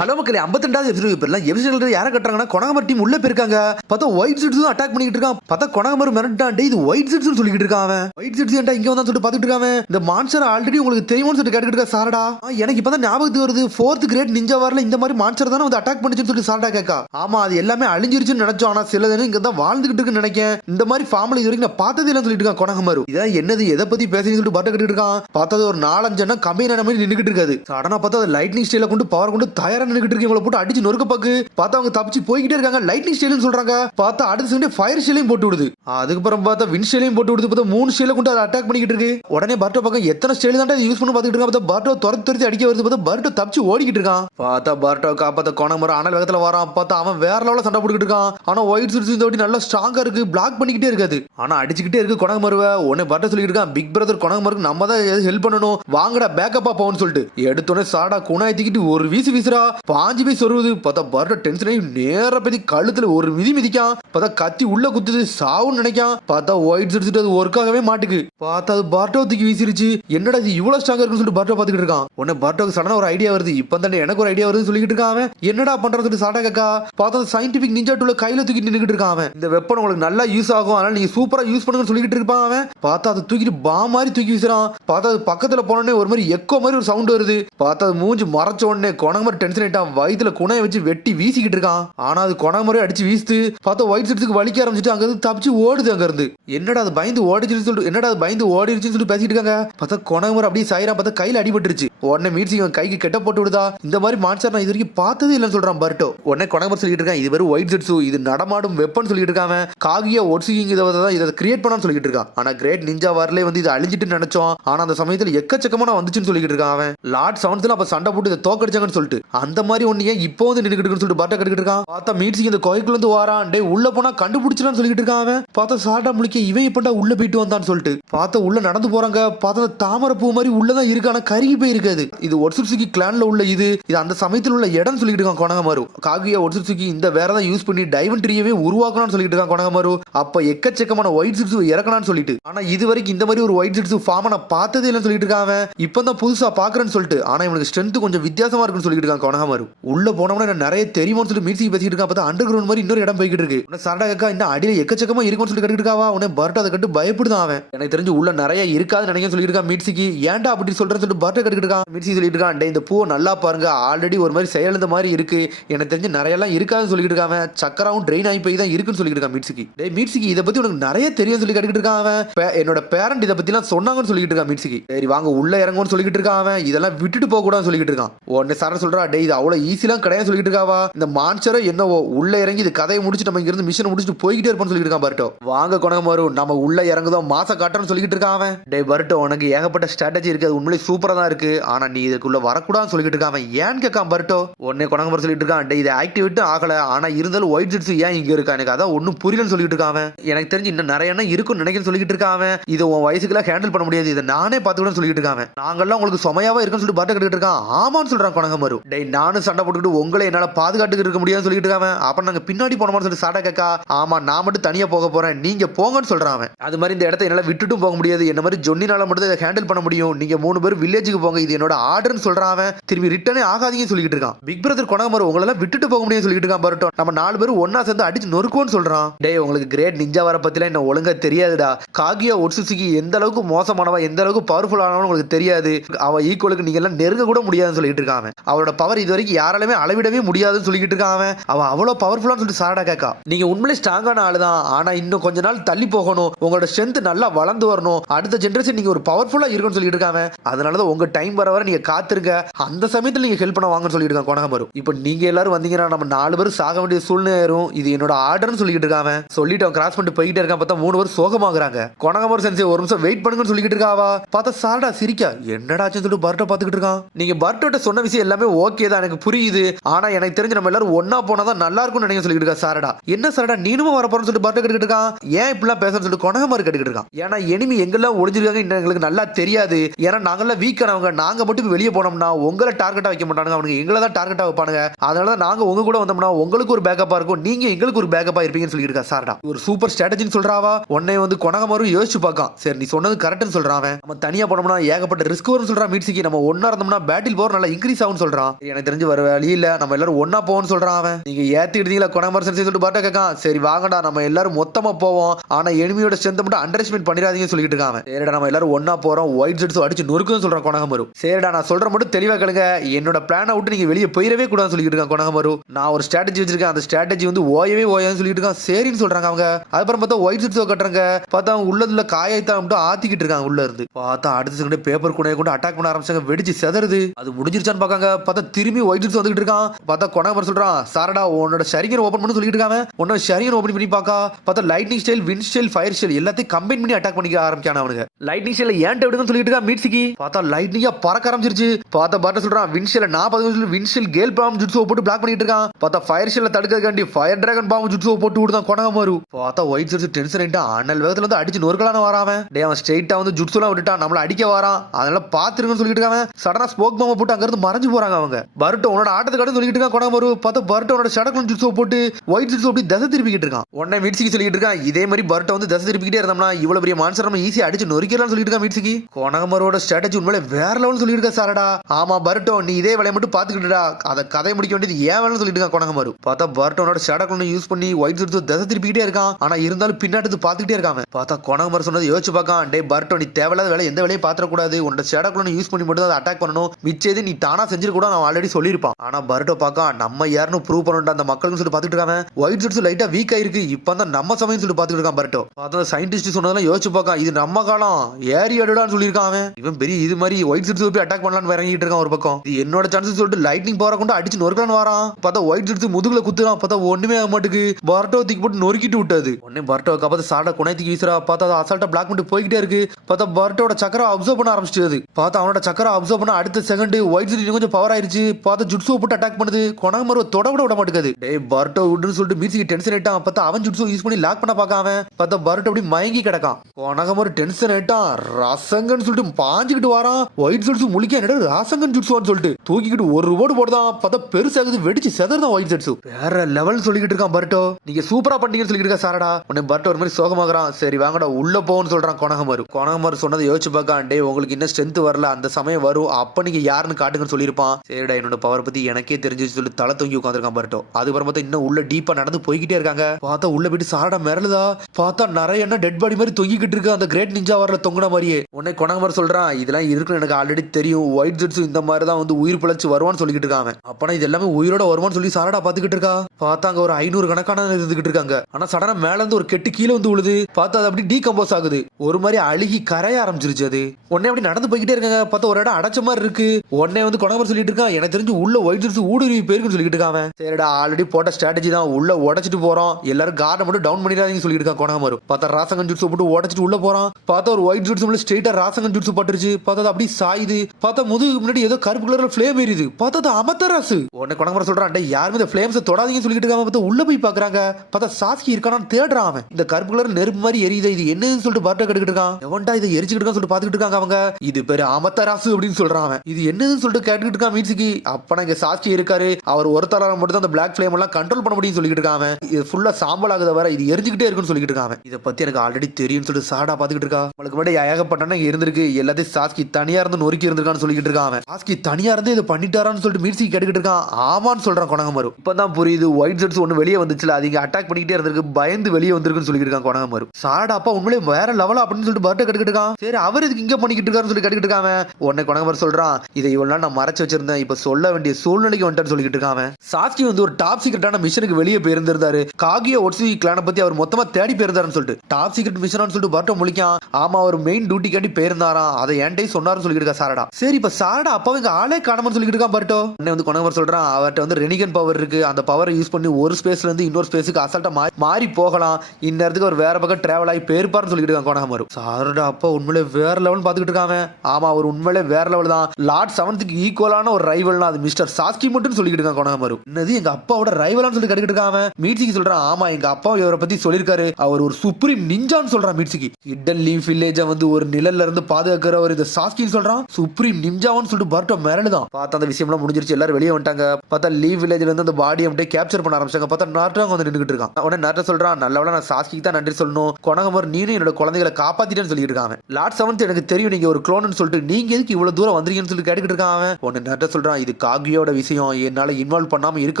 Hello மக்களே 52வது episode பேர்லாம் எபிசோட்ல யாரை கட்டுறாங்கன்னா கொனகமர் டீம் உள்ள போயிருக்காங்க. பார்த்தா ஒயிட் சிட்ஸ் அட்டாக் பண்ணிட்டு இருக்கான். பார்த்தா கொனகமர் மிரட்டான் இது ஒயிட் சிட்ஸ் சொல்லிட்டு இருக்கான். அவன் ஒயிட் சிட்ஸ் ஏன்டா இங்க வந்தா சொல்லிட்டு பாத்துட்டு இருக்கான். இந்த மான்ஸ்டர் ஆல்ரெடி உங்களுக்கு தெரியும்னு சொல்லிட்டு கேட்டுட்டு இருக்கா சாரடா. எனக்கு இப்பதான் ஞாபகத்துக்கு வருது 4th கிரேட் நிஞ்சா வார்ல இந்த மாதிரி மான்ஸ்டர் தானே வந்து அட்டாக் பண்ணிச்சுன்னு சொல்லிட்டு சாரடா கேட்கா. ஆமா அது எல்லாமே அழிஞ்சிருச்சுன்னு நினைச்சோம். ஆனா சிலது இங்க தான் வாழ்ந்துகிட்டு இருக்குன்னு நினைக்கிறேன். இந்த மாதிரி ஃபார்முலா இது வரைக்கும் நான் பார்த்ததே இல்லைன்னு சொல்லிட்டு இருக்கான் கொனகமர். இதான் என்னது எதை பத்தி பேசுறீங்கன்னு சொல்லிட்டு பாட்டு கட்டிட்டு இருக்கான். பார்த்தது ஒரு 4-5 எண்ணம் கம்பெனி மாதிரி நின்னுகிட்டு இருக்காது. சடனா பார்த்தா லைட்னிங் ஸ்டைல கொண்டு பவர் கொண்டு தயாரா நின்னுகிட்டு இருக்கு. இவங்களை போட்டு அடிச்சு நொறுக்க பாக்கு. பார்த்தா அவங்க தப்பிச்சு போய்கிட்டே இருக்காங்க. லைட்னிங் ஸ்டைல்னு சொல்றாங்க. பார்த்தா அடுத்த செகண்ட் ஃபயர் ஸ்டைலையும் போட்டு விடுது. அதுக்கப்புறம் பார்த்தா வின் ஸ்டைலையும் போட்டு விடுது. பார்த்தா 3 ஸ்டைல கொண்டு அதை அட்டாக் பண்ணிக்கிட்டு இருக்கு. உடனே பர்ட்டோ பக்கம் எத்தனை ஸ்டைல் தான் யூஸ் பண்ணி பார்த்துட்டு இருக்கான். பார்த்தா பர்ட்டோ துரத்தி அடிக்க வருது. பார்த்தா பர்ட்டோ தப்பிச்சு ஓடிக்கிட்டு இருக்கான். பார்த்தா பர்ட்டோ காப்பாத்த கொனகமர் அனல் வேகத்துல வரான். பார்த்தா அவன் வேற லெவல்ல சண்டை போட்டுக்கிட்டு இருக்கான். ஆனா ஒயிட் சிட்ஸ் இந்த வாட்டி நல்லா ஸ்ட்ராங்கா இருக்கு. பிளாக் பண்ணிக்கிட்டே இருக்காது. ஆனா அடிச்சுக்கிட்டே இருக்கு கொனகமருவை. உடனே பர்ட்டோ சொல்லிட்டு இருக்கான் பிக் பிரதர் கொனகமருக்கு நம்ம தான் ஹெல்ப் பண்ணணும். வாங்கடா பேக்கப்பா போன்னு சொல்லிட்டு எடுத்தோடனே சாடா குணாய் தூக்கிட்டு ஒரு வீசு வீசுறா. பாஞ்சு போய் சொருவுது. பார்த்தா பர்ட்டோ டென்ஷன் ஆகி நேர பத்தி கழுத்துல ஒரு மிதி மிதிக்கான். பார்த்தா கத்தி உள்ள குத்துது சாவுன்னு நினைக்கான். பார்த்தா ஒயிட் சிட்ஸ் அது ஒர்க்காகவே மாட்டுக்கு. பார்த்தா அது பர்ட்டோ தூக்கி வீசிருச்சு. என்னடா இது இவ்வளவு ஸ்ட்ராங்கா இருக்குன்னு சொல்லிட்டு பர்ட்டோ பாத்துக்கிட்டு இருக்கான். உடனே பர்ட்டோக்கு சடனா ஒரு ஐடியா வருது. இப்ப தானே எனக்கு ஒரு ஐடியா வருதுன்னு சொல்லிட்டு இருக்கான். அவன் என்னடா பண்றது சாடா கேக்கா. பார்த்தா சயின்டிபிக் நிஞ்சா டூல கையில தூக்கி நின்னுகிட்டு இருக்கான். அவன் இந்த வெப்பன் உங்களுக்கு நல்லா யூஸ் ஆகும். அதனால நீங்க சூப்பரா யூஸ் பண்ணுங்கன்னு சொல்லிட்டு இருப்பான். அவன் பார்த்தா அதை தூக்கிட்டு பாம் மாதிரி தூக்கி வீசுறான். பார்த்தா அது பக்கத்துல போனோடனே ஒரு மாதிரி எக்கோ மாதிரி ஒரு சவுண்ட் வருது. பார்த்தா அது மூஞ்சி மறைச்ச உடனே கொனகமர் டென்ஷன் ஆயிட்டான். வயித்துல குணைய வச்சு வெட்டி வீசிக்கிட்டு இருக்கான். ஆனா அது கொனகமரே அடிச்சு வீசுது. பார்த்தா ஒயிட் சிட்ஸ்க்கு வலிக்க ஆரம்பிச்சுட்டு அங்க இருந்து தப்பிச்சு ஓடுது. அங்க இருந்து என்னடா அது பயந்து ஓடிச்சுன்னு சொல்லிட்டு என்னடா அது பயந்து ஓடிடுச்சுன்னு சொல்லிட்டு பேசிட்டு இருக்காங்க. பார்த்தா கொனகமர் அப்படியே சாயிரா. பார்த்தா கையில அடிபட்டுருச்சு. உடனே மீட்சிங் கைக்கு கெட்ட போட்டு விடுதா. இந்த மாதிரி மான்ஸ்டர் நான் இது வரைக்கும் பார்த்ததே இல்லைன்னு சொல்றான் பர்ட்டோ. உடனே கொனகமர் சொல்லிட்டு இருக்கான் இது வெறும் ஒயிட் சிட்ஸ் இது நடமாடும் வெப்பன் சொல்லிட்டு இருக்காங்க. காகியா ஒட்சிங் இதை கிரியேட் பண்ணான்னு சொல்லிட்டு இருக்கான். ஆனா கிரேட் நிஞ்சா வார்லே வந்து இது அழிஞ்சிட்டு நினைச்சோம். ஆனா அந்த சமயத்துல எக்கச்சக்கமான வந்துச்சுன்னு சொல்லிட்டு இருக்கான். அவன் லார்ட் செவன்த்ல அப்ப சண்டை போட்டு இதை தோக்கடிச்சாங்கன்னு சொல்லிட்டு அந்த மாதிரி ஒண்ணு ஏன் இப்போ வந்து நின்னுக்கிட்டு சொல்லிட்டு பர்ட்டோ கட்டிட்டு இருக்கான். பார்த்தா மீட்சிங் இந்த கோயிலுக்குள்ள இருந்து வாரான். டே உள்ள போனா கண்டுபிடிச்சிடான்னு சொல்லிட்டு இருக்கான். அவன் பார்த்தா சாட்டா முழிக்க இவன் இப்படா உள்ள போயிட்டு வந்தான்னு சொல்லிட்டு பார்த்தா உள்ள நடந்து போறாங்க. பார்த்தா தாமரை பூ மாதிரி உள்ளதான் இருக்கு. ஆனா கருகி போய் இருக்காது. இது ஒட்சுட்சுகி கிளான்ல உள்ள இது அந்த சமயத்தில் உள்ள இடம் சொல்லிட்டு இருக்கான் கொனகமரு. காகியா ஒட்சுட்சுகி இந்த வேற தான் யூஸ் பண்ணி டைமண்ட் ட்ரீயவே உருவாக்கணும்னு சொல்லிட்டு இருக்கான் கொனகமரு. அப்ப எக்கச்சக்கமான ஒயிட் சிட்ஸ் இறக்கணும்னு சொல்லிட்டு ஆனா இது வரைக்கும் இந்த மாதிரி ஒரு ஒயிட் சிட்ஸ் ஃபார்ம் நான் பார்த்ததே இல்லைன்னு சொல்லிட்டு இருக்கான். இப்பதான் புதுசா பாக்குறேன்னு சொல்லிட்டு ஆனா இவனுக்கு ஸ்ட்ரென்த் கொஞ்சம் வித்தியாசமா இருக்குன்னு சொல்லிட்டு இருக்கான் கொனகமரு. உள்ள போனவன நிறைய தெரியும்னு சொல்லி மீட்சிக்கு பேசிட்டு இருக்கான். பார்த்தா அண்டர் கிரவுண்ட் மாதிரி இன்னொரு இடம் போய்கிட்டு இருக்கு. உடனே சரடா கேக்கா இந்த அடியில எக்கச்சக்கமா இருக்கும்னு சொல்லி கட்டிட்டு இருக்காவா. உடனே பர்ட்டோ அதை கட்டு பயப்படுதான். அவன் எனக்கு தெரிஞ்சு உள்ள நிறைய இருக்காதுன்னு நினைக்க சொல்லிட்டு இருக்கான் மீட்சிக்கு. ஏன்டா அப்படி சொல்றேன்னு சொல்லிட்டு பர்ட்டோ கட்டிட்டு இருக்கான். மீட்சி சொல்லிட்டு இருக்கான் இந்த பூவை நல்லா பாருங்க ஆல்ரெடி ஒரு மாதிரி செயலந்த மாதிரி இருக்கு. எனக்கு தெரிஞ்சு நிறைய எல்லாம் இருக்காதுன்னு சொல்லிட்டு இருக்காங்க. சக்கராவும் ட்ரெயின் ஆகி போய் தான் இருக்குன்னு சொல்லிட்டு இருக்கான் மீட்சிக்கு. டேய் மீட்சிக்கு இதை பத்தி உனக்கு நிறைய தெரியும் சொல்லி கட்டிட்டு இருக்கான். அவன் என்னோட பேரண்ட் இதை பத்தி எல்லாம் சொன்னாங்கன்னு சொல்லிட்டு இருக்கான் மீட்சிக்கு. சரி வாங்க உள்ள இறங்கும்னு சொல்லிட்டு இருக்கான். அவன் இதெல்லாம் விட்டுட்டு போக கூடாதுன்னு சொல்லிட்டு இருக்கான். உடனே சார் சொல்றா டே இது அவ்வளவு ஈஸிலாம் கிடையாது சொல்லிட்டு இருக்காவா. இந்த மான்ஸ்டரோ என்னவோ உள்ள இறங்கி இது கதையை முடிச்சு நம்ம இங்க இருந்து மிஷன் முடிச்சுட்டு போய்கிட்டே இருப்போம்னு சொல்லிட்டு இருக்கான் பர்ட்டோ. வாங்க கொனகமரு நம்ம உள்ள இறங்குதோம் மாச காட்டுறோம்னு சொல்லிட்டு இருக்கான். அவன் டே பர்ட்டோ உனக்கு ஏகப்பட்ட ஸ்ட்ராட்டஜி இருக்கு. அது உண்மையிலே சூப்பரா தான் இருக்கு. ஆனா நீ இதுக்குள்ள வரக்கூடாதுன்னு சொல்லிட்டு இருக்கான். அவன் ஏன்னு கேட்கான் பர்ட்டோ. உடனே கொனகமர் சொல்லிட்டு இருக்கான் டே இது ஆக்டிவேட் ஆகல. ஆனா இருந்தாலும் ஒயிட் சிட்ஸ் ஏன் இங்க இருக்கா எனக்கு அதான் ஒன்னும் புரியலன்னு சொல்லிட்டு இருக்கான். அவன் எனக்கு தெரிஞ்சு இன்னும் நிறைய எண்ணம் இருக்குன்னு நினைக்கிறேன் சொல்லிட்டு இருக்கான். அவன் இதை உன் வயசுக்குலாம் ஹேண்டில் பண்ண முடியாது. இதை நானே பார்த்துக்கூட சொல்லிட்டு இருக்காங்க. நாங்கெல்லாம் உங்களுக்கு சுமையாவா இருக்குன்னு சொல்லிட்டு பர்ட்டோ கட்டிட்டு இருக்கான். ஆமான்னு சொல்றான் கொனகமரு. டே நானும் சண்டை போட்டுக்கிட்டு உங்களை என்னால பாதுகாட்டுக்கு இருக்க முடியாதுன்னு சொல்லிட்டு இருக்காங்க. அப்ப நாங்க பின்னாடி போனோம்னு சொல்லிட்டு சாடா கேக்கா. ஆமா நான் மட்டும் தனியா போக போறேன் நீங்க போங்கன்னு சொல்றான். அவன் அது மாதிரி இந்த இடத்த என்னால விட்டுட்டும் போக முடியாது. என்ன மாதிரி ஜொன்னினால மட்டும் இதை ஹேண்டில் பண்ண முடியும். நீங்க 3 பேர் வில்லேஜுக்கு போங்க இது என்னோட ஆர்டர்னு சொல்றான். அவன் திரும்பி ரிட்டர்னே ஆகாதீங்கன்னு சொல்லிட்டு இருக்கான். பிக் பிரதர் கொனகமரு உங்களை விட்டுட்டு போக முடியும்னு சொல்லிட்டு இருக்கான் பர்ட்டோ. நம்ம 4 பேரும் ஒன்னா சேர்ந்து அடிச்சு நொறுக்குவோன்னு சொல்றான். டே உங்களுக்கு கிரேட் நிஞ்சா வர பத்திலாம் என்ன ஒழுங்கா தெரியாதுடா. காகியா ஒட்சுட்சுகி எந்த அளவுக்கு மோசமானவா எந்த அளவுக்கு பவர்ஃபுல் ஆனவனு உங்களுக்கு தெரியாது. அவ ஈக்குவலுக்கு நீங்க எல்லாம் நெருங்க கூட முடியாதுன்னு சொல்லிட்டு இருக்கான். அவளோட பவர் இது வரைக்கும் யாராலுமே அளவிடவே முடியாதுன்னு சொல்லிட்டு இருக்கான். அவன் அவ்வளவு பவர்ஃபுல்லான்னு சொல்லிட்டு சாரடா கேக்கா. நீங்க உண்மையிலே ஸ்ட்ராங்கான ஆளுதான். ஆனா இன்னும் கொஞ்ச நாள் தள்ளி போகணும். உங்களோட ஸ்ட்ரென்த் நல்லா வளர்ந்து வரணும். அடுத்த ஜெனரேஷன் நீங்க ஒரு பவர்ஃபுல்லா இருக்குன்னு சொல்லிட்டு இருக்காங்க. அதனாலதான் உங்க டைம் வர வர நீங்க காத்துருங்க. அந்த சமயத்துல நீங்க ஹெல்ப் பண்ண வாங்கன்னு சொல்லிட்டு இருக்காங்க கொனகமரு. இப்போ நீங்க எல்லாரும் வந்தீங்கன்னா நம்ம 4 பேரும் சாக வேண்டிய சூழ்நிலை ஆயிரும். இது என்னோட ஆர்டர்னு சொல்லிட்டு இருக்காங்க. சொல்லிட்டு அவன் கிராஸ் பண்ணிட்டு போயிட்டே இருக்கான். பார்த்தா 3 பேர் சோகமாகறாங்க. கொனகமரு சென்சே ஒரு நிமிஷம் வெயிட் பண்ணுங்கன்னு சொல்லிட்டு இருக்காவா. பார்த்தா சாரடா சிரிக்கா. என்னடாச்சுன்னு சொல்லிட்டு பர்ட்டோ பாத்துக்கிட்டு இருக்கான். நீங்க பர்ட்டோட்ட சொன்ன விஷயம் எல்லாமே ஓகே தான் எனக்கு புரியுது. ஆனா எனக்கு தெரிஞ்சு நம்ம எல்லாரும் ஒன்னா போனாதான் நல்லா இருக்கும்னு நினைக்க சொல்லிட்டு இருக்கா சாரடா. என்ன சாரடா நீனும் வர போறன்னு சொல்லிட்டு பர்ட்டோ கட்டிட்டு இருக்கான். ஏன் இப்படிலாம் பேசணும்னு சொல்லிட்டு கொனகமரு கட்டிட்டு இருக்கான். ஏன்னா எனிமி எங்கெல்லாம் ஒளிஞ்சிருக்காங்க எங்களுக்கு நல்லா தெரியாது. ஏன்னா நாங்கெல்லாம் வீக்கானவங்க. நாங்க மட்டும் இப்ப வெளியே போனோம்னா உங்களை டார்கெட்டா வைக்க மாட்டானுங்க, அவனுக்கு எங்களை தான் டார்கெட்டா வைப்பானுங்க. அதனாலதான் நாங்க உங்க கூட வந்தோம்னா உங்களுக்கு ஒரு பேக்கப்பா இருக்கும், நீங்க எங்களுக்கு ஒரு பேக்கப்பா இருப்பீங்கன்னு சொல்லியிருக்கா சாரடா. ஒரு சூப்பர் ஸ்ட்ராட்டஜின்னு சொல்றாவா. உன்னை வந்து கொனகமாரு யோசிச்சு பார்க்கான். சரி நீ சொன்னது கரெக்ட்னு சொல்றான். நம்ம தனியா போனோம்னா ஏகப்பட்ட ரிஸ்க் வரும்னு சொல்றான் மீட்சிக்கு. நம்ம ஒன்னா இருந்தோம்னா பேட்டில் பவர் நல்லா இன்க்ரீஸ் ஆகும்னு சொல்றான். எனக்கு தெரிஞ்சு வர வழி இல்ல, நம்ம எல்லாரும் ஒன்னா போவோம்னு சொல்றான் அவன். நீங்க ஏத்திட்டீங்களா கொனகமாரு சொல்லிட்டு பாட்ட கேட்கான். சரி வாங்கடா நம்ம எல்லாரும் மொத்தமா போவோம், ஆனா எனிமியோட ஸ்ட்ரென்த் மட்டும் அண்டர் எஸ்டிமேட் பண்ணிடாதீங்கன்னு சொல்லிட்டு இருக்கான். சரிடா நம்ம எல்லாரும் ஒன்னா போறோம், ஒயிட் ஜெட்ஸ் அடிச்சு நொறுக்குன்னு சொல்றான் கொனகமாரு. சரிடா நான் சொல்ற மட்டும் தெளிவா கேளுங்க, என்னோட பிளானை விட்டு நீங்க வெளியே போயிடவே கூடாதுன்னு சொல்லிட்டு இருக்கான் கொனகமாரு. நான் ஒரு ஸ்ட்ராட்டஜி வச்சிருக்கேன், அந்த ஸ்ட்ராட்டஜி வந்து ஓயவே சொல்லிட்டு இருக்கான். சரின்னு சொல்றாங்க அவங்க. அதுக்கப்புறம் பார்த்தா ஒயிட் ஜெட்ஸ் கட்டுறாங்க. பார்த்தா அவங்க உள்ளதுல காயத்தான் மட்டும் ஆத்திக்கிட்டு இருக்காங்க உள்ள இருந்து. பார்த்தா அடுத்த செகண்ட் பேப்பர் கூடையை கொண்டு அட்டாக் பண்ண ஆரம்பிச்சாங்க. வெடிச்சு செதறுது. அது முடிஞ்சிருச்சான்னு பாக்காங்க. பார்த்தா திரும்பி ஒயிட் ஜெட்ஸ் வந்துட்டு இருக்கான். பார்த்தா கொனகமாரு சொல்றான், சாரடா உன்னோட ஷரிங்கர் ஓபன் பண்ணு சொல்லிட்டு இருக்காங்க. உன்னோட ஷரிங்கர் ஓபன் பண்ணி பாக்கா. பார்த்தா lightning style, wind style, fire style எல்லாத்தையும் கம்பைன் பண்ணி அட்டாக் பண்ணிக்க ஆரம்பிச்சான அவனுங்க. லைட்னிங் ஸ்டைல் ஏன்ட்ட விடுங்கன்னு சொல்லிட்டு இருக்கா மீட்சிக்கு. பார்த்தா லைட்னிங்கா பறக்க ஆரம்பிச்சிருச்சு. பார்த்தா பாட்ட சொல்றான் wind style 40 wind style gale palm jutsu போட்டு பிளாக் பண்ணிட்டு இருக்கான். பார்த்தா ஃபயர் ஸ்டைல தடுக்கிறதுக்காண்டி ஃபயர் டிராகன் பாம் ஜுட்ஸோ போட்டு விடுதான் கொனகமாரு. பார்த்தா ஒயிட் ஜெட்ஸ் டென்ஷன் ஆயிட்டா. அனல் வேகத்துல வந்து அடிச்சு நொறுக்கலான வரான். டே அவன் ஸ்ட்ரைட்டா வந்து ஜுட்ஸுலாம் விட்டுட்டான், நம்மள அடிக்க வரான், அதனால பாத்துருங்கன்னு சொல்லிட்டு இருக்காங்க. சடனா ஸ்மோக் பாம்ப போட்டு அங்க இருந்து மறைஞ்சு போறாங்க அவங்க. பருட்டோ உன்னோட ஆட்டத்துக்காக சொல்லிட்டு இருக்கான் கொனகமாரு. பார்த்தா பருட்டோ உன்னோட ஷடக்லன் ஜுட்ஸோ போட்டு ஒயிட் ஜெட்ஸ் அப்படி தசை திருப்பிக்கிட்டு இருக்கான். உடனே மீட்சிக்கு சொல்லிட்டு இருக்கான், இதே மாதிரி பருட்டோ வந்து தசை திருப்பிக்கிட்டே இருந்தோம்னா இவ்வளவு பெரிய மான்ஸ்டர் நம்ம ஈஸியா அடிச்சு நொறுக்கலாம்னு சொல்லிட்டு இருக்கான் மீட்சிக்கு. கொனகமாரோட ஸ்ட்ராட்டஜி உண்மையிலே வேற லெவல்னு சொல்லிட்டு இருக்கா சாரடா. ஆமா பருட்டோ நீ இதே வேலையை மட்டும் பாத்துக்கிட்டுடா, அதை கதை முடிக்க வேண்டியது ஏன் வேலைன்னு சொல்லிட்டு இருக்கான் கொனகமாரு. பார்த்தா பருட்டோனோட ஷடக்லன் யூஸ் பண்ணி ஒயிட் ஜெட்ஸ் தசை திருப்பிக்கிட்டே இருக்கான். ஆனா இருந்தாலும் பின்னாடி பாத்துக்கிட்டே இருக்காங்க. பார்த்தா கொனகமாரு சொன்னது யோசிச்சு பார்க்கான். டே பருட்டோ நீ தேவையில்லாத வேலை எந்த வேலையும் பாத்திர கூடாது, உன்னோட ஷடக்லன் யூஸ் பண்ணி மட்டும் அதை அட்டாக் பண்ணணும், மிச்சது நீ தானா செஞ்சிரு கூட நான் ஆல்ரெடி சொல்லியிருப்பான். ஆனா பருட்டோ பார்க்க நம்ம யாருன்னு ப்ரூவ் பண்ணணும் அந்த மக்களுக்கு சொல்லி பாத்துட்டு இருக்காங்க. ஒயிட் ஜெட்ஸ் லைட்டா வீக் ஆயிருக்கு, இப்ப தான் நம்ம சமயம் சொல்லி பாத்துட்டு இருக்கான் பருட்டோ. பார்த்தா சயின்டிஸ்ட் சொன்னதெல்லாம் யோசிச்சு பார்க்க, இது நம்ம காலம் ஏரி அடிடான்னு சொல்லியிருக்கான் அவன். இவன் பெரிய இது மாதிரி ஒயிட் ஜெட்ஸ் போய் அட்டாக் பண்ணலான்னு இறங்கிட்டு இருக்கான் ஒரு பக்கம். இது என்னோட சான்ஸ் சொல்லிட்டு லைட்னிங் பவரை கொண்டு அடிச்சு நொறுக்கலான்னு வரான். பார்த்தா ஒயிட் ஜெட்ஸ் முதுகுல குத்துறான். பார்த்தா ஒண்ணுமே ஆக மாட்டுக்கு. பருட்டோ தூக்கி போட்டு நொறுக்கிட்டு விட்டாது. உடனே பருட்டோ காப்பாத்து சாட குணைத்துக்கு வீசுறா. பார்த்தா அசால்ட்டா பிளாக் பண்ணிட்டு போய்கிட்டே இருக்கு. பார்த்தா பர்ட்டோட சக்கரை அப்சர்வ் பண்ண ஆரம்பிச்சிட்டு. பார்த்தா அவனோட சக்கரை அப்சர்வ் பண்ண அடுத்த செகண்ட் ஒயிட் ஜெட் கொஞ்சம் பவர் ஆயிருச்சு. பார்த்தா ஜுட்ஸோ போட்டு அட்டாக் பண்ணுது. கொனகமாரு தொட விட மாட்டேங்குது. டே பர்ட்டோ விடுன்னு சொல்லிட்டு மீட்சிக்கு டென்ஷன் ஆயிட்டான். பார்த்தா அவன் ஜுட்ஸோ யூஸ் பண்ணி லாக் பண்ண பார்க்காம பார்த்தா பர்ட்டோ அப்படி மயங்கி கிடக்கான். கொனகமாரு டென்ஷன் ஆயிட்டான். ரசங்கன்னு சொல்லிட்டு பாஞ்சுக்கிட்டு வரான். ஒயிட் ஜெட்ஸ் முழிக்க என்னடா ரசங்கன் ஜுட்ஸோன்னு சொல்லிட்டு தூக்கிக்கிட்டு ஒரு ஓடு போடுதான். பார்த்தா பெருசாகுது, வெடிச்சு செதறதான் ஒயிட் ஜெட்ஸ். வேற லெவல் சொல்லிக்கிட்டு இருக்கான் பர்ட்டோ. நீங்க சூப்பரா பண்ணீங்கன்னு சொல்லிட்டு இருக்கா சாரடா. உடனே பர்ட்டோ ஒரு மாதிரி சோகமாகறான். சரி வாங்கடா உள்ள போன்னு சொல்றான் கொனகமாரு. கொனகமாரு சொன்னதை யோசிச்சு பார்க்கான். டே உங்களுக்கு இன்னும் ஸ்ட்ரென்த் வரல, அந்த சமயம் வரும், அப்ப நீங்க யாருன்னு காட்டுங்கன்னு சொல்லியிருப்பான். சரிடா என்னோட பவர் பத்தி எனக்கே தெரிஞ்சு சொல்லி தலை தூங்கி உட்காந்துருக்கான் பர்ட்டோ. அதுக்கப்புறம் பார்த்தா இன்னும் உள்ள டீப்பா நடந்து போய்கிட்டே இருக்காங்க. பார்த்தா உள்ள போயிட்டு சாரடா மிரளுதா. பார்த்தா நிறைய என்ன டெட் பாடி மாதிரி தொங்கிக்கிட்டு இருக்கு, அந்த கிரேட் நிஞ்சா வரல தொங்குன மாதிரியே. உடனே கொனகமாரு சொல்றான், இதெல்லாம் இருக்குன்னு எனக்கு ஆல்ரெடி தெரியும், ஒயிட் ஜெட்ஸ் இந்த மாதிரி தான் வந்து உயிர் பிழைச்சு வருவான்னு சொல்லிக்கிட்டு இருக்காங்க. அப்பனா இது எல்லாமே உயிரோட வருவான்னு சொல்லி சாரடா பாத்துக்கிட்டு இருக்கா. பார்த்தா அங்க ஒரு 500 கணக்கான இருந்துகிட்டு இருக்காங்க. ஆனா சடனா மேல இருந்து ஒரு கெட்டு கீழே வந்து விழுது. பார்த்தா அது அப்படி டீகம்போஸ் ஆகுது, ஒரு மாதிரி அழுகி கரைய ஆரம்பிச்சிருச்சு. அது உடனே அப்படி நடந்து போய்கிட்டே இருக்காங்க. பார்த்தா ஒரு இடம் அடைச்ச மாதிரி இருக்கு. உடனே வந்து கொனகமாரு சொல்லிட்டு இருக்கான், எனக்கு தெரிஞ்சு உள்ள ஒயிட் ஜெட்ஸ் ஊடுருவி பேருக்குன்னு சொல்லிட்டு இருக்காங்க. சரிடா ஆல்ரெடி போட்ட ஸ்ட்ராட்டஜி தான், உள்ள உடைச்சிட்டு போறோம், எல்லாரும் கார்டை மட்டும் டவுன் பண்ணிடாதீங்கன்னு சொல்லிட்டு இருக்கான் கொனகமாரு. பார்த்தா ராசங்கன் ஜுட்ஸ் போட்டு உடைச்சிட்டு உள்ள போறான். பார்த்தா ஒரு ஒயிட் ஜெட்ஸ் உள்ள ஸ்ட்ரெயிட்டா ராசங்கன் ஜுட்ஸ் பட்டுருச்சு. பார்த்தா அப்படி சாயுது. பார்த்தா முதுகு முன்னாடி ஏதோ கருப்பு கலர்ல ஃப்ளேம் எரியுது. பார்த்தா அமத்தராசு. உடனே கொனகமாரு சொல்றான், டேய் யாருமே இந்த ஃப்ளேம்ஸை தொடாதீங்கன்னு சொல்லிட்டு இருக்காங்க. பார்த்தா உள்ள போய் பாக்குறாங்க. பார்த்தா சாஸ்கி இருக்கானான்னு தேடுறான் அவன். இந்த கருப்பு கலர் நெருப்பு மாதிரி எரியுது, இது என்னன்னு சொல்லிட்டு பர்ட்டோ கேட்டுக்கிட்டு இருக்கான். எவன்டா இதை எரிச்சுக்கிட்டு இருக்கான்னு சொல்லிட்டு பாத்துக்கிட்டு இருக்காங்க அவங்க. இது பேரு அமத்தராசு அப்படின்னு சொல்றான் அவன். இது என்னன்னு சொல்லிட்டு கேட்டுக்கிட்டு இருக்கான் மீட்சிக்கு. அப்பனா இங்க சாஸ்கி இருக்காரு, அவர் ஒருத்தரால மட்டும் தான் அந்த பிளாக் ஃப்ளேம் எல்லாம் கண்ட்ரோல் பண்ண முடியும்னு சொல்லிட்டு இருக்கான். இது ஃபுல்லா சாம்பல் ஆகுத வர இது எரிஞ்சுக்கிட்டே இருக்குன்னு சொல்லிட்டு இருக்கான். இதை பத்தி எனக்கு ஆல்ரெடி தெரியும்னு சொல்லிட்டு சாடா பாத்துக்கிட்டு இருக்கா. உங்களுக்கு முன்னாடி ஏகப்பட்டனா இருந்திருக்கு, எல்லாத்தையும் சாஸ்கி தனியா இருந்து நொறுக்கி இருந்திருக்கான்னு சொல்லிட்டு இருக்கான். சாஸ்கி தனியா இருந்து இதை பண்ணிட்டாரான்னு சொல்லிட்டு மீட்சிக்கு கேட்டுக்கிட்டு இருக்கான். ஆமான்னு சொல்றான் கொனகமாரு. இப்பதான் புரியுது, ஒயிட் ஜெட்ஸ் ஒண்ணு வெளியே வந்துச்சுல, அது இங்க அட்டாக் பண்ணிக்கிட்டே இருந்திருக்கு, பயந்து வெளியே வந்திருக்குன்னு சொல்லிட்டு இருக்கான் கொனகமாரு. சாடா அப்பா உண்மையிலே வேற லெவலா அப்படின்னு சொல்லிட்டு பர்ட்டோ கேட்டுக்கிட்டு இருக்கான். சரி அவர் இதுக்கு இங்க பண்ணிக்கிட்டு இருக்காருன்னு சொல்லி கேட்டுக்கிட்டு இருக்கான். உடனே கொனகமாரு சொல்றான், இதை இவ்வளவு நாள் நான் மறைச்சு வச்சிருந்தேன், இப்ப சொல்ல வேண்டிய சூழ்நிலைக்கு வந்துட்டான்னு சொல்லிட்டு இருக்கான். சாஸ்கி வந்து ஒரு டாப் சீக்ரெட்டான மிஷனுக்கு வெளியே போயிருந்திருந்தாரு. காகியோ ஒட்சி கிளானை பத்தி அவர் மொத்தமா தேடி போயிருந்தாருன்னு சொல்லிட்டு டாப் சீக்ரெட் மிஷன் சொல்லிட்டு பர்ட்டோ முழிக்கான். ஆமா அவர் மெயின் டியூட்டி காட்டி போயிருந்தாராம், அதை என்கிட்ட சொன்னாருன்னு சொல்லிட்டு இருக்கா சாரடா. சரி இப்ப சாரடா அப்பா இங்க ஆளே காணாமன்னு சொல்லிட்டு இருக்கான் பர்ட்டோ. உடனே வந்து கொனகமாரு சொல்றான், அவர்கிட்ட வந்து ரெனிகன் பவர் இருக்கு, அந்த பவரை யூஸ் பண்ணி ஒரு ஸ்பேஸ்ல இருந்து இன்னொரு ஸ்பேஸுக்கு அசால்ட்டா மாறி போகலாம், இந்நேரத்துக்கு ஒரு வேற பக்கம் டிராவல் ஆகி போயிருப்பாருன்னு சொல்லிட்டு இருக்கான் கொனகமாரு. சாரடா அப்பா உண்மையிலே வேற லெவல் பாத்துக்கிட்டு இருக்காங்க. ஆமா அவர் உண்மையிலே வேற லெவல் தான், லார்ட் 7க்கு ஈக்குவலான ஒரு ரைவல்னா அது மிஸ்டர் சாஸ்கி மட்டும் சொல்லிட்டு இருக்கான் கொனகமாரு. என்னது எங்க அப்பாவோட ரைவலான்னு சொல்லி கேட்டுக்கிட்டு இருக்கான். மீட்சிக்கு சொல்றான், ஆமா எங்க அப்பா இவரை பத்தி சொல்லிருக்காரு, அவர் ஒரு சுப்ரீம் நிஞ்சான்னு சொல்றான் மீட்சிக்கு. ஹிடன் லீஃப் வில்லேஜ வந்து ஒரு நிழல்ல இருந்து பாதுகாக்கிறவர் இந்த சாஸ்கின்னு சொல்றான். சுப்ரீம் நிம்ஜாவான்னு சொல்லிட்டு பர்ட்டோ மிரளுதான். பார்த்தா அந்த விஷயம்லாம் முடிஞ்சிருச்சு, எல்லாரும் வெளியே வந்துட்டாங்க. பார்த்தா லீவ் வில்லேஜ்ல இருந்து அந்த பாடி அப்படியே கேப்சர் பண்ண ஆரம்பிச்சாங்க. பார்த்தா நாட்டோ வந்து நின்றுட்டு இருக்கான். உடனே நாட்டோ சொல்றான், நல்லவள நான் சாஸ்கிக்கு தான் நன்றி சொல்லணும், கொனகமர் நீனும் என்னோட குழந்தைகளை காப்பாத்திட்டேன்னு சொல்லிட்டு இருக்காங்க. லார்ட் செவன்த் எனக்கு தெரியும் நீங்க ஒரு க்ளோன்னு சொல்லிட்டு நீங்க எதுக்கு இவ்வளவு தூரம் வந்திருக்கீங்கன்னு சொல்லி கேட்டுக்கிட்டு இருக்கான் அவன். உடனே நாட்டோ சொல்றான், இது காகியோட விஷயம், என்னால இன்வால்வ் பண்ணாம இருக்க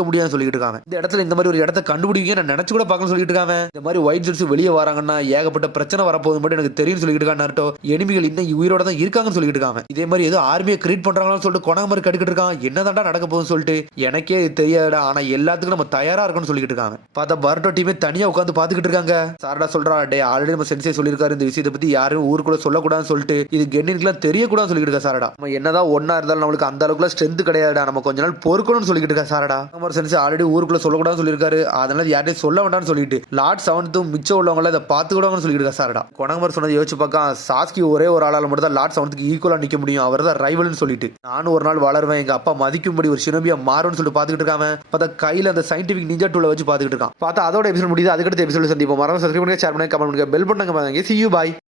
முடியாதுன்னு சொல்லிட்டு இருக்காங்க. இந்த இடத்துல இந்த மாதிரி ஒரு இடத்த கண்டுபிடிக்க நான் நினைச்சு கூட பார்க்கணும்னு சொல்லிட்டு இருக்காங்க. இந்த மாதிரி ஒயிட் ஜெட்ஸ் வெளியே வராங்கன்னா ஏகப்பட்ட பிரச்சனை வரப்போகுது மட்டும் எனக்கு தெரியும் சொல்லிட்டு இருக்கான் நாட்டோ. எனிமிகள் இன்னும் உயிரோட தான் இருக்காங்கன்னு சொல்லிட்டு இருக்காங்க. இதே மாதிரி ஏதோ ஆர்மியை கிரியேட் பண்றாங்கன்னு சொல்லிட்டு கொனகமர் கட்டுக்கிட்டு இருக்கான். என்னதான்டா நடக்க போகுதுன்னு சொல்லிட்டு எனக்கே தெரியாதா, ஆனா எல்லாத்துக்கும் நம்ம தயாரா இருக்கணும்னு சொல்லிட்டு இருக்காங்க. பார்த்தா பர்ட்டோ டீமே தனியா உட்காந்து பாத்துக்கிட்டு இருக்காங்க. சாரடா சொல்றா, டே ஆல்ரெடி நம்ம சென்சே சொல்லிருக்காரு இந்த விஷயத்தை பத்தி யாரும் ஊருக்குள்ள சொல்லக்கூடாதுன்னு சொல்லிட்டு, இது கென்னின்க்குலாம் தெரியக்கூடாதுன்னு சொல்லிட்டு இருக்கா சாரடா. நம்ம என்னதான் ஒன்னா இருந்தாலும் நம்மளுக்கு அந்த அளவுக்கு ஸ்ட்ரென்த் கிடையாதுடா, நம்ம கொஞ்ச நாள் பொறுக்கணும்னு சொல்லிட்டு இருக்கா சாரடா. நம்ம சென்சே ஆல்ரெடி ஊருக்குள்ள சொல்லக்கூடாதுன்னு சொல்லிருக்காரு, அதனால யார்ட்டையும் சொல்ல வேண்டாம்னு சொல்லிட்டு லார்ட் செவன்த்தும் மிச்சம் உள்ளவங்கள இதை பார்த்துக்கூடாதுன்னு சொல்லிட்டு இருக்கா சாரடா. கொனகமர் சொன்னதை யோசிச்சு பார்க்க சாஸ்கி ஒரே ஒரு ஆளால மட்டும் தான் லார்ட் செவன்த்துக்கு ஈக்குவலா நிக்க முடியும், அவர் தான் ரைவல்னு சொல்லிட்டு. நானும் ஒரு நாள் வளருவேன், எங்க அப்பா மதிக்கும்படி ஒரு சினோபியா மாறும்னு சொல்லிட்டு பாத்துக்கிட்டு இருக்காங்க. பார்த்தா கையில அந்த சயின்டிபிக் நிஞ்சா டூலை வச்சு பாத்துக்கிட்டு இருக்கான். பார்த்தா அதோட எபிசோட் முடியுது. அதுக்கடுத்த எபிசோட் சந்திப்போம். மறக்காம சப்ஸ்கிரைப் பண்ணுங்க, ஷேர் பண்ணுங்க, கமெண்ட் பண்ணுங்க, பெல் பண்ணுங்க. See you, bye.